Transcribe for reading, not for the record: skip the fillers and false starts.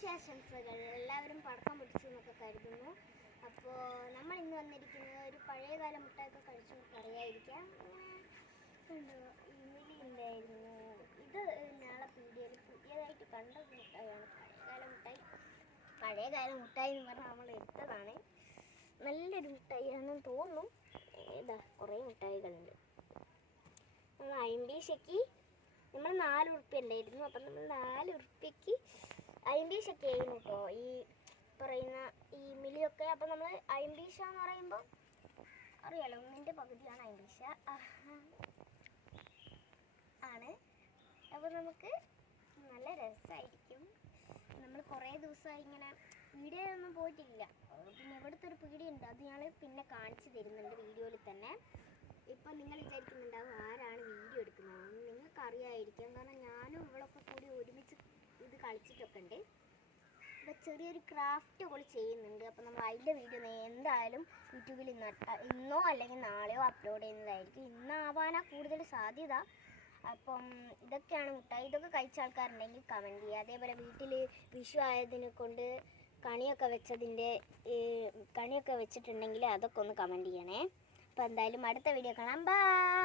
വിശേഷാശംസകൾ. എല്ലാവരും പടക്കം പൊട്ടിച്ചു എന്നൊക്കെ കരുതുന്നു. അപ്പോൾ നമ്മൾ ഇന്ന് വന്നിരിക്കുന്നത് ഒരു പഴയകാല മുട്ടായൊക്കെ കഴിച്ചു പറയാതിരിക്കാം. കണ്ടോ, ഇന്നലെ ഉണ്ടായിരുന്നു. ഇത് നാളെ പീടികയിൽ പുതിയതായിട്ട് കണ്ട മുട്ടായാണ്. പഴയകാല മുട്ടായി എന്ന് പറഞ്ഞാൽ നമ്മൾ എടുത്തതാണ്. നല്ലൊരു മുട്ടായിയാണെന്ന് തോന്നുന്നു. ഇതാ കുറേ മുട്ടായികളുണ്ട്. 50 പൈസയ്ക്ക് നമ്മൾ 4 ഉറുപ്പ്യ ഉണ്ടായിരുന്നു. അപ്പം നമ്മൾ 4 ഉറുപ്പ്യക്ക് 50 പൈസയ്ക്ക് ആയിരുന്നു കേട്ടോ ഈ പറയുന്ന ഈ മിലിയൊക്കെ. അപ്പം നമ്മൾ 50 പൈസ എന്ന് പറയുമ്പോൾ അറിയാലോ, 1ൻ്റെ പകുതിയാണ് 50 പൈസ ആണ്. അപ്പോൾ നമുക്ക് നല്ല രസമായിരിക്കും. നമ്മൾ കുറേ ദിവസമായി ഇങ്ങനെ വീഡിയോ ഒന്നും പോയിട്ടില്ല. പിന്നെ ഇവിടുത്തെ ഒരു പീടിയുണ്ട്, അത് ഞാൻ പിന്നെ കാണിച്ചു തരുന്നുണ്ട് വീഡിയോയിൽ തന്നെ. ഇപ്പം നിങ്ങൾ വിചാരിക്കുന്നുണ്ടാവും ആരാണ് വീഡിയോ എടുക്കുന്നതെന്ന്. നിങ്ങൾക്ക് അറിയാമായിരിക്കാം, കാരണം ഞാനും ഇവളൊക്കെ കൂടി ഒരുമിച്ച് ഇത് കളിച്ചിട്ടൊക്കെ ഉണ്ട്. അപ്പോൾ ചെറിയൊരു ക്രാഫ്റ്റ് പോലെ ചെയ്യുന്നുണ്ട്. അപ്പം നമ്മൾ അതിൻ്റെ വീഡിയോ എന്തായാലും യൂട്യൂബിൽ ഇന്നോ അല്ലെങ്കിൽ നാളെയോ അപ്ലോഡ് ചെയ്യുന്നതായിരിക്കും. ഇന്നാവാനാണ് കൂടുതൽ സാധ്യത. അപ്പം ഇതൊക്കെയാണ് മുട്ടായി. ഇതൊക്കെ കഴിച്ച ആൾക്കാരുണ്ടെങ്കിൽ കമൻറ്റ് ചെയ്യുക. അതേപോലെ വീട്ടിൽ വിഷു ആയതിനെ കൊണ്ട് കണിയൊക്കെ വെച്ചിട്ടുണ്ടെങ്കിൽ അതൊക്കെ ഒന്ന് കമൻറ്റ് ചെയ്യണേ. അപ്പോൾ എന്തായാലും അടുത്ത വീഡിയോ കാണാം. ബൈ.